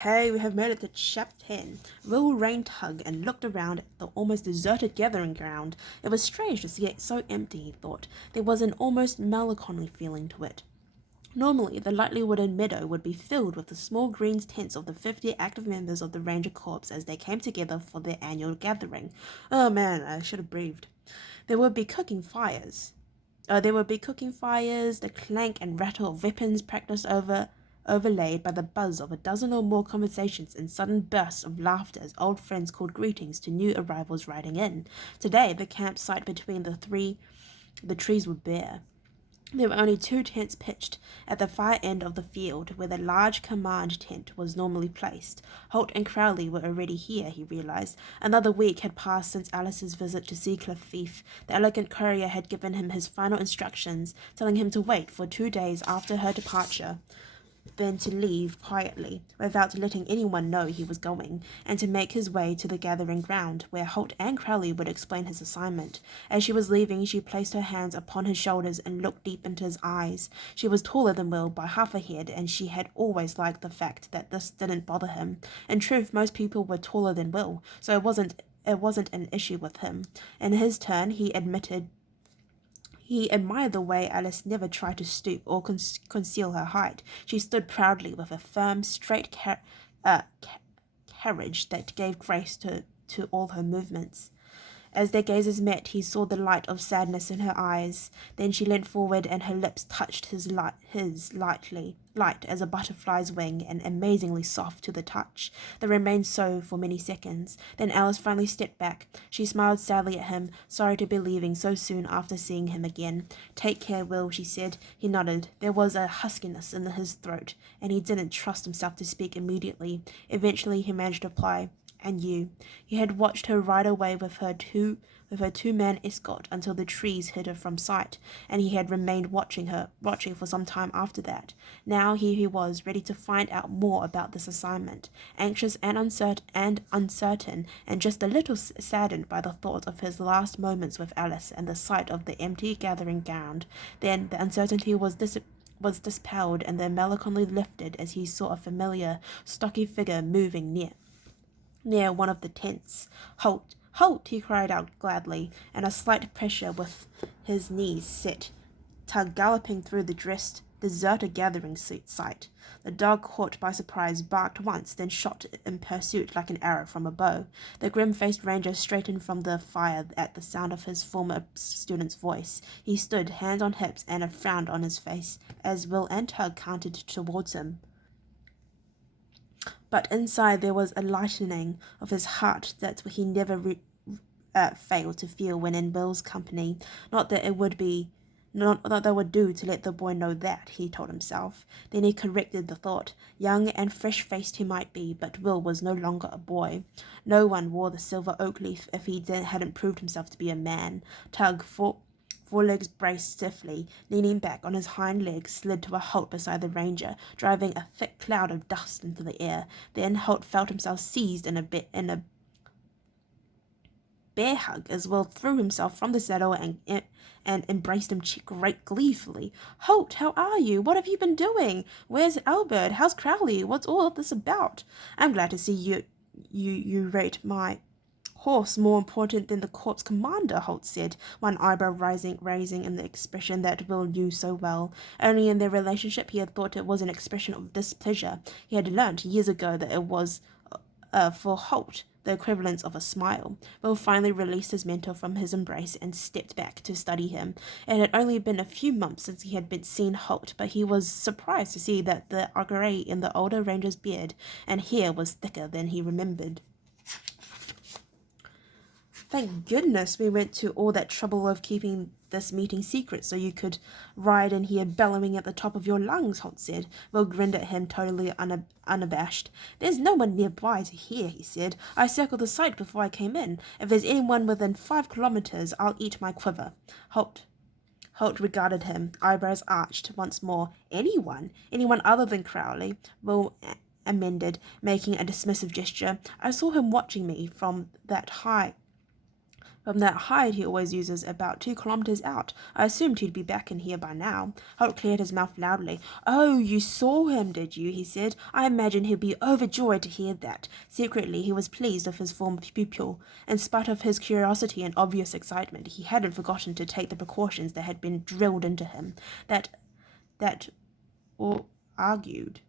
Hey, we have made it to chapter 10. Will Rain tugged and looked around at the almost deserted gathering ground. It was strange to see it so empty, he thought. There was an almost melancholy feeling to it. Normally, the lightly wooded meadow would be filled with the small green tents of the 50 active members of the Ranger Corps as they came together for their annual gathering. Oh man, I should have breathed. There would be cooking fires. The clank and rattle of weapons practiced overlaid by the buzz of a dozen or more conversations and sudden bursts of laughter as old friends called greetings to new arrivals riding in. Today, the campsite between the trees were bare. There were only two tents pitched at the far end of the field, where the large command tent was normally placed. Holt and Crowley were already here, he realized. Another week had passed since Alice's visit to Seacliff Fief. The elegant courier had given him his final instructions, telling him to wait for 2 days after her departure, then to leave quietly, without letting anyone know he was going, and to make his way to the gathering ground, where Holt and Crowley would explain his assignment. As she was leaving, she placed her hands upon his shoulders and looked deep into his eyes. She was taller than Will by half a head, and she had always liked the fact that this didn't bother him. In truth, most people were taller than Will, so it wasn't an issue with him. In his turn, he admired the way Alice never tried to stoop or conceal her height. She stood proudly with a firm, straight carriage that gave grace to all her movements. As their gazes met, he saw the light of sadness in her eyes. Then she leant forward, and her lips touched his lightly, light as a butterfly's wing, and amazingly soft to the touch. They remained so for many seconds. Then Alice finally stepped back. She smiled sadly at him, sorry to be leaving so soon after seeing him again. "Take care, Will," she said. He nodded. There was a huskiness in his throat, and he didn't trust himself to speak immediately. Eventually he managed to reply, "And you." He had watched her ride away with her two-man escort until the trees hid her from sight, and he had remained watching for some time after that. Now here he was, ready to find out more about this assignment, anxious and uncertain, and just a little saddened by the thought of his last moments with Alice and the sight of the empty gathering ground. Then the uncertainty was dispelled, and the melancholy lifted as he saw a familiar, stocky figure moving near one of the tents. "Halt! Halt!" he cried out gladly, and a slight pressure with his knees set, Tug galloping through the deserted gathering site. The dog, caught by surprise, barked once, then shot in pursuit like an arrow from a bow. The grim-faced ranger straightened from the fire at the sound of his former student's voice. He stood, hands on hips and a frown on his face, as Will and Tug cantered towards him. But inside there was a lightening of his heart that he never failed to feel when in Will's company. Not that would do to let the boy know that, he told himself. Then he corrected the thought. Young and fresh-faced he might be, but Will was no longer a boy. No one wore the silver oak leaf if he hadn't proved himself to be a man. Tug, forelegs braced stiffly, leaning back on his hind legs, slid to a halt beside the ranger, driving a thick cloud of dust into the air. Then Holt felt himself seized in a bear hug as Will threw himself from the saddle and embraced him gleefully. "Holt, how are you? What have you been doing? Where's Albert? How's Crowley? What's all of this about? I'm glad to see you rate my horse more important than the corps commander," Holt said, one eyebrow raising in the expression that Will knew so well. Only in their relationship he had thought it was an expression of displeasure. He had learnt years ago that it was, for Holt, the equivalence of a smile. Will finally released his mentor from his embrace and stepped back to study him. It had only been a few months since he had seen Holt, but he was surprised to see that the grey in the older ranger's beard and hair was thicker than he remembered. "Thank goodness we went to all that trouble of keeping this meeting secret so you could ride in here bellowing at the top of your lungs," Holt said. Will grinned at him, totally unabashed. "There's no one nearby to hear," he said. "I circled the site before I came in. If there's anyone within 5 kilometers, I'll eat my quiver." Holt regarded him, eyebrows arched once more. "Anyone? Anyone other than Crowley?" Will amended, making a dismissive gesture. "I saw him watching me from that height From that hide he always uses about 2 kilometers out. I assumed he'd be back in here by now. Holt cleared his mouth loudly. Oh, you saw him, did you? He said. I imagine he'd be overjoyed to hear that. Secretly, he was pleased with his former pupil. In spite of his curiosity and obvious excitement, he hadn't forgotten to take the precautions that had been drilled into him. That argued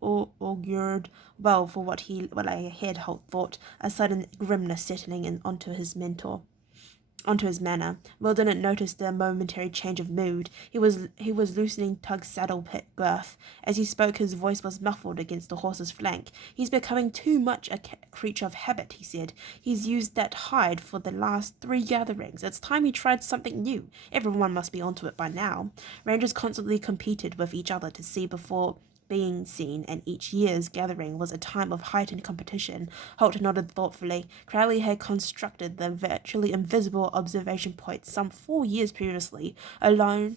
augured well for what lay ahead, Holt thought, a sudden grimness settling in onto his manner. Will didn't notice the momentary change of mood. He was loosening Tug's saddle pit girth. As he spoke, his voice was muffled against the horse's flank. He's becoming too much a creature of habit, he said. He's used that hide for the last 3 gatherings. It's time he tried something new. Everyone must be onto it by now. Rangers constantly competed with each other to see before being seen, and each year's gathering was a time of heightened competition. Holt nodded thoughtfully. Crowley had constructed the virtually invisible observation point some 4 years previously. Alone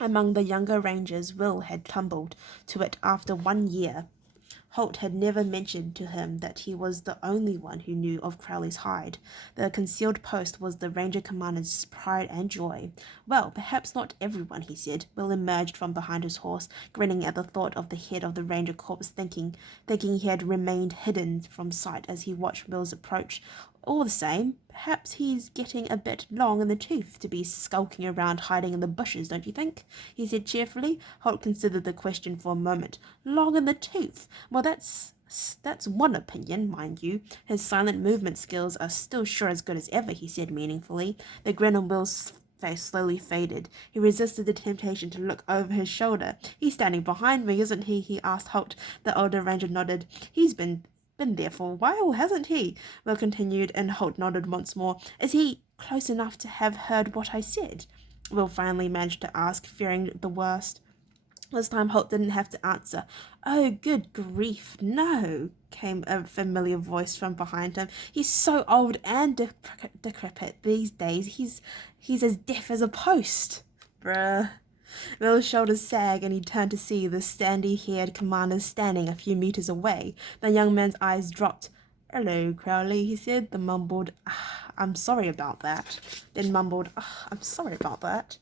among the younger rangers, Will had tumbled to it after 1 year. Holt had never mentioned to him that he was the only one who knew of Crowley's hide. The concealed post was the ranger commander's pride and joy. Well, perhaps not everyone, he said. Will emerged from behind his horse, grinning at the thought of the head of the ranger corpse, thinking he had remained hidden from sight as he watched Will's approach. All the same, perhaps he's getting a bit long in the tooth to be skulking around hiding in the bushes, don't you think? He said cheerfully. Holt considered the question for a moment. Long in the tooth? Well, that's one opinion, mind you. His silent movement skills are still sure as good as ever, he said meaningfully. The grin on Will's face slowly faded. He resisted the temptation to look over his shoulder. He's standing behind me, isn't he? He asked Holt. The older ranger nodded. He's been there for a while, hasn't he? Will continued, and Holt nodded once more. Is he close enough to have heard what I said? Will finally managed to ask, fearing the worst. This time Holt didn't have to answer. Oh, good grief, no, came a familiar voice from behind him. He's so old and decrepit these days. He's as deaf as a post. Bruh. Will's shoulders sagged, and he turned to see the sandy-haired commander standing a few meters away. The young man's eyes dropped. Hello, Crowley, he said, then mumbled, I'm sorry about that. I'm sorry about that.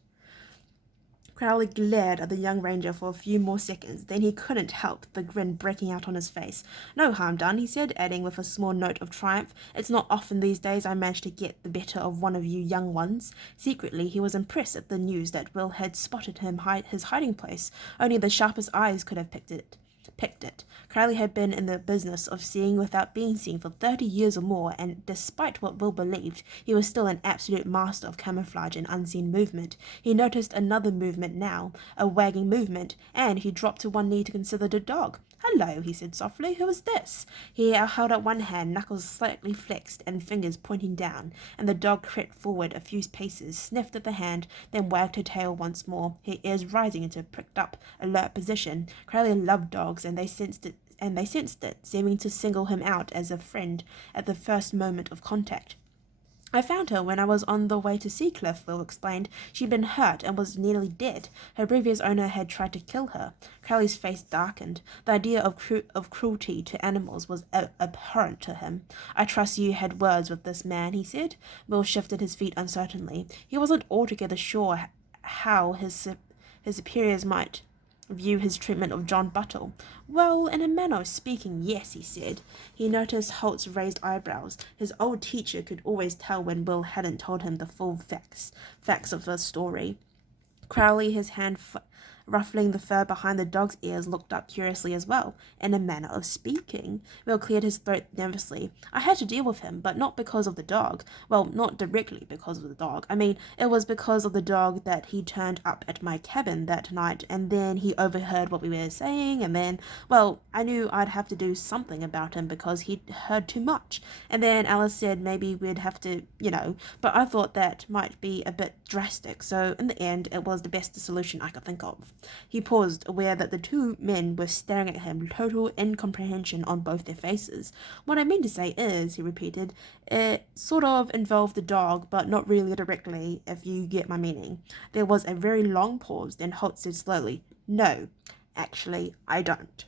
Crowley glared at the young ranger for a few more seconds. Then he couldn't help the grin breaking out on his face. No harm done, he said, adding with a small note of triumph. It's not often these days I manage to get the better of one of you young ones. Secretly, he was impressed at the news that Will had spotted him his hiding place. Only the sharpest eyes could have picked it. Crowley had been in the business of seeing without being seen for 30 years or more, and despite what Will believed, he was still an absolute master of camouflage and unseen movement. He noticed another movement now, a wagging movement, and he dropped to one knee to consider the dog. Hello, he said softly. Who is this? He held out one hand, knuckles slightly flexed and fingers pointing down, and the dog crept forward a few paces, sniffed at the hand, then wagged her tail once more, her ears rising into a pricked-up, alert position. Crowley loved dogs, and they sensed it, seeming to single him out as a friend at the first moment of contact. I found her when I was on the way to Seacliff, Will explained. She'd been hurt and was nearly dead. Her previous owner had tried to kill her. Crowley's face darkened. The idea of cruelty to animals was abhorrent to him. I trust you had words with this man, he said. Will shifted his feet uncertainly. He wasn't altogether sure how his superiors might view his treatment of John Buttle. Well, in a manner of speaking, yes, he said. He noticed Holt's raised eyebrows. His old teacher could always tell when Will hadn't told him the full facts of the story. Crowley, his hand ruffling the fur behind the dog's ears, looked up curiously as well. In a manner of speaking. Will cleared his throat nervously. I had to deal with him, but not because of the dog. Well, not directly because of the dog. I mean, it was because of the dog that he turned up at my cabin that night, and then he overheard what we were saying, and then, well, I knew I'd have to do something about him because he'd heard too much. And then Alice said maybe we'd have to, but I thought that might be a bit drastic, so in the end it was the best solution I could think of. He paused, aware that the two men were staring at him, total incomprehension on both their faces. What I mean to say is, he repeated, it sort of involved the dog, but not really directly, if you get my meaning. There was a very long pause, then Holt said slowly, No, actually, I don't.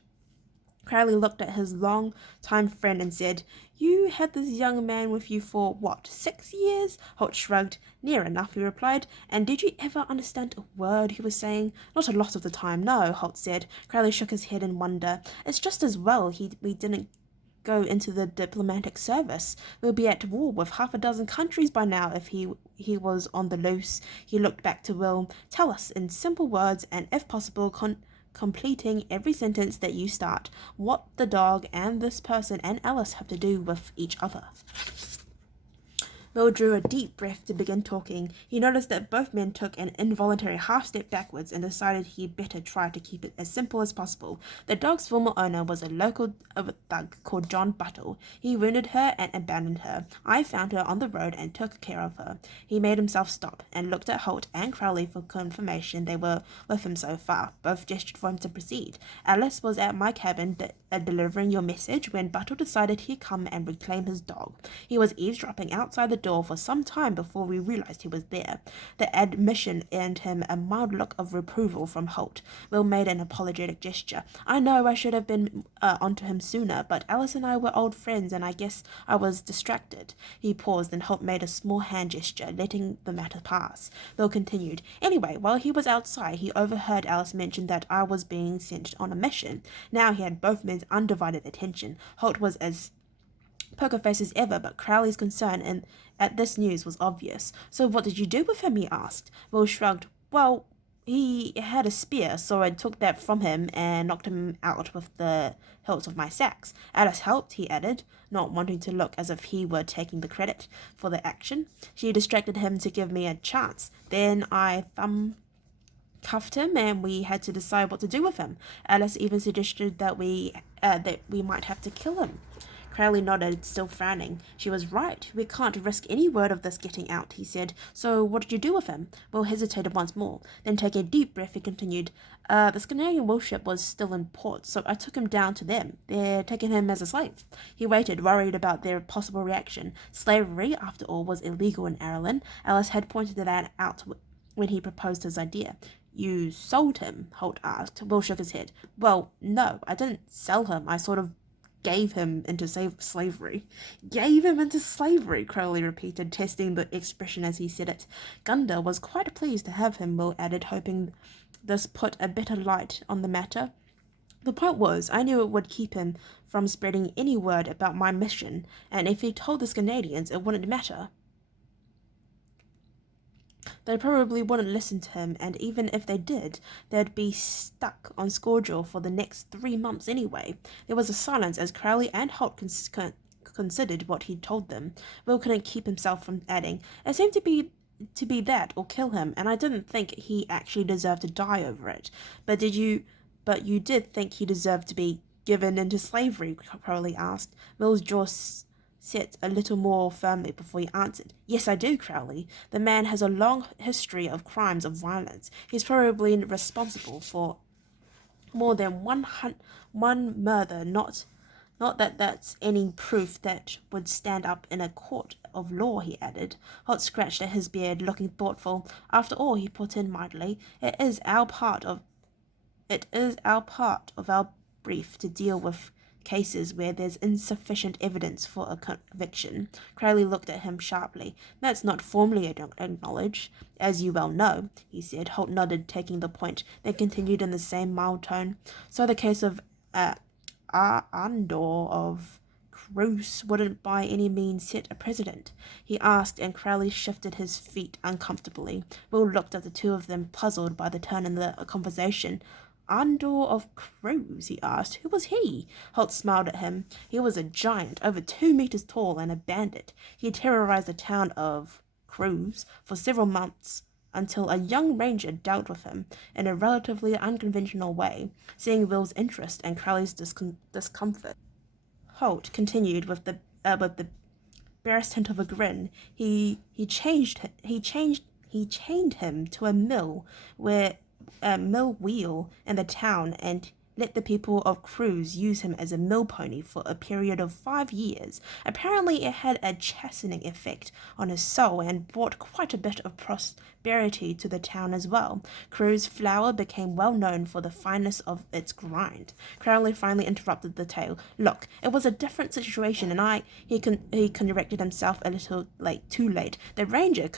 Crowley looked at his long-time friend and said, "You had this young man with you for, what, 6 years?" Holt shrugged. "Near enough," he replied. "And did you ever understand a word he was saying?" "Not a lot of the time, no," Holt said. Crowley shook his head in wonder. "It's just as well we didn't go into the diplomatic service. We'll be at war with half a dozen countries by now if he was on the loose." He looked back to Will. "Tell us in simple words, and if possible completing every sentence that you start, what the dog and this person and Alice have to do with each other." Will drew a deep breath to begin talking. He noticed that both men took an involuntary half-step backwards and decided he'd better try to keep it as simple as possible. The dog's former owner was a local thug called John Buttle. He wounded her and abandoned her. I found her on the road and took care of her. He made himself stop and looked at Holt and Crowley for confirmation they were with him so far. Both gestured for him to proceed. "Alice was at my cabin delivering your message when Buttle decided he'd come and reclaim his dog. He was eavesdropping outside the door for some time before we realized he was there." The admission earned him a mild look of reproval from Holt. Will made an apologetic gesture. "I know I should have been onto him sooner, but Alice and I were old friends and I guess I was distracted." He paused and Holt made a small hand gesture, letting the matter pass. Will continued. "Anyway, while he was outside, he overheard Alice mention that I was being sent on a mission. Now he had both men's undivided attention." Holt was as poker face as ever, but Crowley's concern at this news was obvious. "So what did you do with him?" he asked. Will shrugged. "Well, he had a spear, so I took that from him and knocked him out with the hilts of my sacks. Alice helped," he added, not wanting to look as if he were taking the credit for the action. "She distracted him to give me a chance. Then I cuffed him and we had to decide what to do with him. Alice even suggested that we might have to kill him." Crowley nodded, still frowning. "She was right. We can't risk any word of this getting out," he said. "So what did you do with him?" Will hesitated once more. Then taking a deep breath, he continued. The Scandinavian warship was still in port, so I took him down to them. They're taking him as a slave." He waited, worried about their possible reaction. Slavery, after all, was illegal in Ireland. Alice had pointed that out when he proposed his idea. "You sold him?" Holt asked. Will shook his head. "Well, no, I didn't sell him. I sort of gave him into slavery." "Gave him into slavery," Crowley repeated, testing the expression as he said it. "Gunda was quite pleased to have him," Will added, hoping this put a better light on the matter. "The point was, I knew it would keep him from spreading any word about my mission, and if he told the Canadians, it wouldn't matter. They probably wouldn't listen to him, and even if they did, they'd be stuck on Scourgel for the next 3 months anyway." There was a silence as Crowley and Holt considered what he'd told them. Will couldn't keep himself from adding, "It seemed to be that or kill him, and I didn't think he actually deserved to die over it." But you did think he deserved to be given into slavery?" Crowley asked. Will's jaw set a little more firmly before he answered. "Yes, I do, Crowley. The man has a long history of crimes of violence. He's probably responsible for more than one murder. Not that that's any proof that would stand up in a court of law," he added. Holt scratched at his beard, looking thoughtful. "After all," he put in mildly, it is our part of our brief to deal with cases where there's insufficient evidence for a conviction." Crowley looked at him sharply. "That's not formally acknowledged, as you well know," he said. Holt nodded, taking the point, then continued in the same mild tone. "So the case of Andor of Cruz wouldn't by any means set a precedent?" he asked, and Crowley shifted his feet uncomfortably. Will looked at the two of them, puzzled by the turn in the conversation. "Andor of Cruz?" he asked. "Who was he?" Holt smiled at him. "He was a giant, over 2 meters tall, and a bandit. He terrorized the town of Cruz for several months until a young ranger dealt with him in a relatively unconventional way." Seeing Will's interest and Crowley's discomfort, Holt continued with the barest hint of a grin. He chained him to a mill where a mill wheel in the town, and let the people of Cruz use him as a mill pony for a period of 5 years. Apparently it had a chastening effect on his soul and brought quite a bit of prosperity to the town as well. Cruz flour became well known for the fineness of its grind. Crowley finally interrupted the tale. Look, it was a different situation, and he corrected himself a little too late. The ranger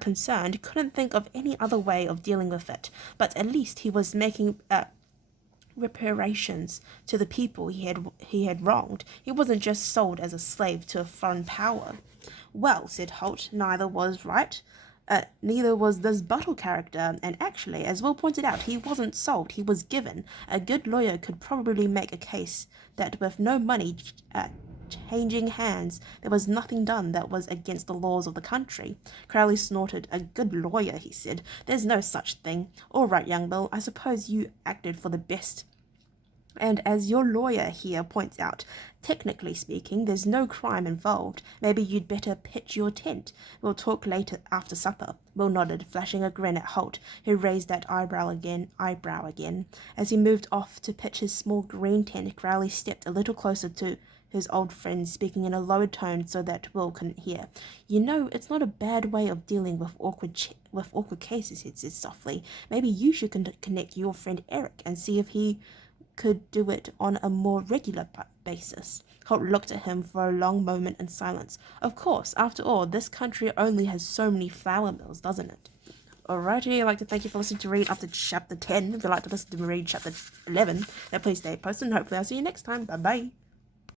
concerned couldn't think of any other way of dealing with it, but at least he was making reparations to the people he had wronged. He wasn't just sold as a slave to a foreign power. Well, said Holt, neither was this Buttle character, and actually, as Will pointed out, he wasn't sold, he was given. A good lawyer could probably make a case that with no money changing hands, there was nothing done that was against the laws of the country. Crowley snorted. A good lawyer, he said. There's no such thing. All right, young Bill, I suppose you acted for the best. And as your lawyer here points out, technically speaking, there's no crime involved. Maybe you'd better pitch your tent. We'll talk later after supper. Will nodded, flashing a grin at Holt, who raised that eyebrow again. As he moved off to pitch his small green tent, Crowley stepped a little closer to his old friend, speaking in a lower tone so that Will couldn't hear. You know, it's not a bad way of dealing with awkward cases, he said softly. Maybe you should connect your friend Eric and see if he could do it on a more regular basis. Holt looked at him for a long moment in silence. Of course, after all, this country only has so many flour mills, doesn't it? Alrighty, I'd like to thank you for listening to read up to chapter 10. If you'd like to listen to me read chapter 11, then please stay posted, and hopefully I'll see you next time. Bye-bye.